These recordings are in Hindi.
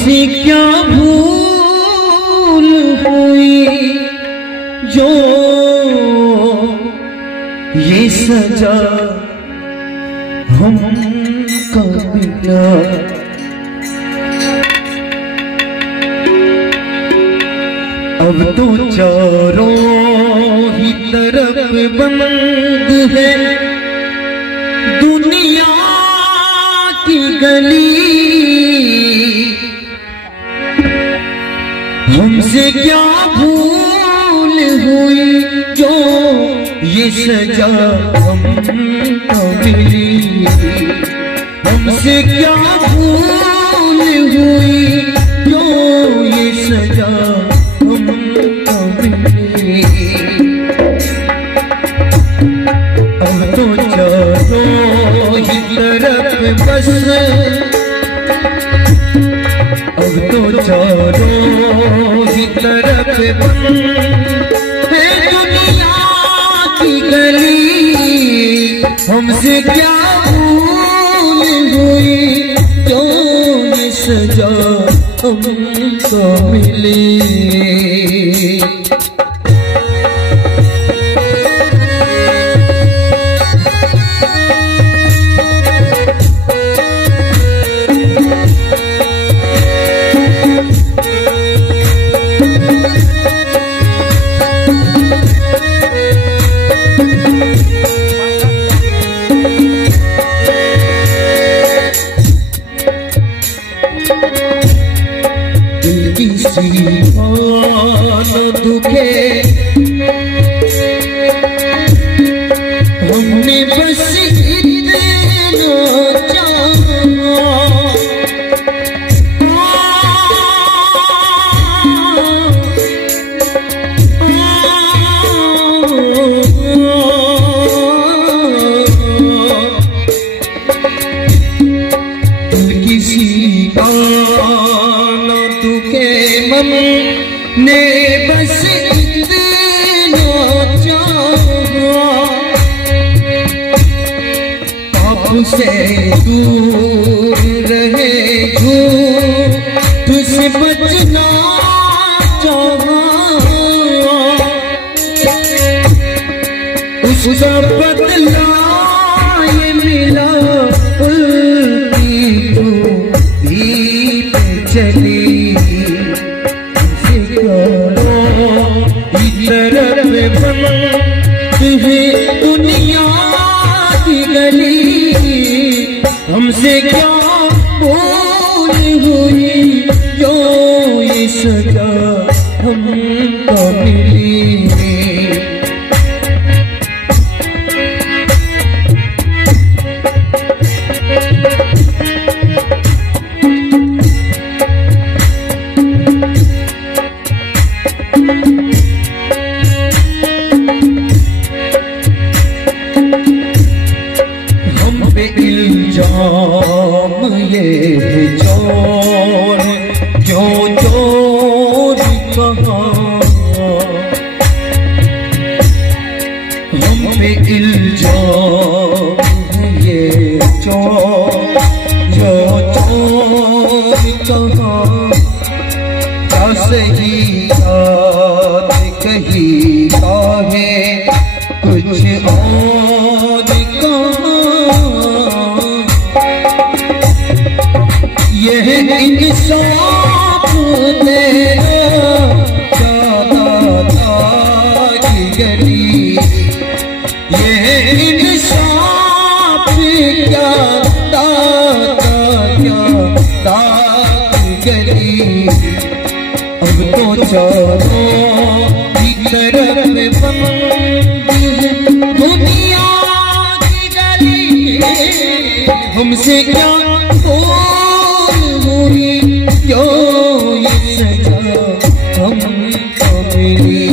हमसे क्या भूल हुई जो ये सजा हमको मिला। अब तो चारों ही तरफ बंद है दुनिया की गली। हमसे क्या भूल हुई जो ये सजा हमको मिली। हमसे क्या भूल हुई जो ये सजा हमको मिली। अब तो चारों ही तरफ बस, अब तो चारों ही तरफ है दुनिया की गली। हमसे क्या भूल हुई जो ये सजा हमको मिली। किसी न दुखे हमने बस इतना चाहा। किसी का ने बस इतना चाहा आपसे दूर रहे तुझसे बचना चाहा। उसका बदला ये मिला उल्टी भी चली। तरफ बंद है दुनिया की गली। हमसे क्या भूल हुई जो ये सजा हमको मिली। इल्जाम ये चोर क्यों चोर कहा। हम पे इल्जाम ये चोर जो चोर कहा। क्या सही बात कही काहे कुछ और कहा। यह इंसाफ तेरा दादा की गली। यह इंसाफ क्या दादा की गली। अब तो चारों की तरफ बंद है दुनिया की गली। हमसे क्या जो ये सजा हमको मिली।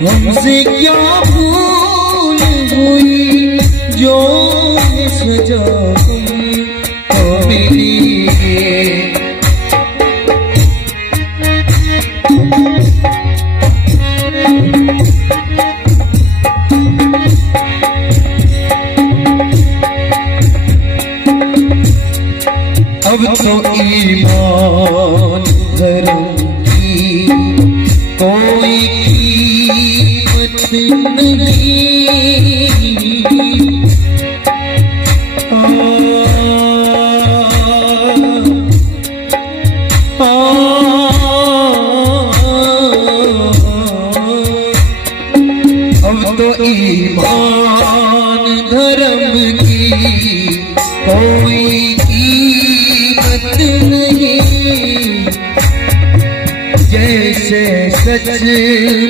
हमसे क्या भूल हुई जो ये सजा हमको मिली। अब तो ईमान नहीं। अब तो ईमान धर्म की कोई कीमत नहीं। जैसे सच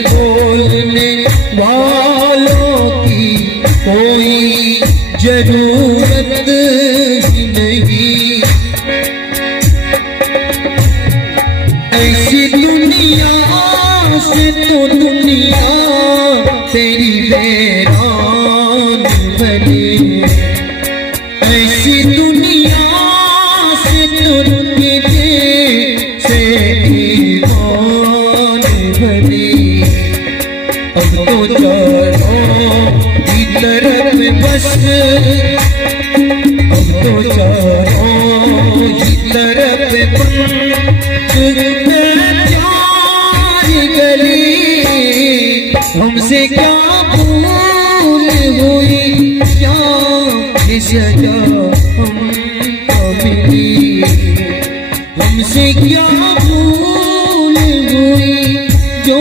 बोलने वालों की कोई जरूरत ही नहीं। ऐसी दुनिया से तो दुनिया तेरी वीरान बनी। ऐसी दुनिया से तो तुझे से ईमान बनी। अब तो चारों की तरफ बस, अब तो चारों की तरफ हमसे क्या भूल हुई, क्या सजा हमको मिली। हमसे क्या भूल हुई जो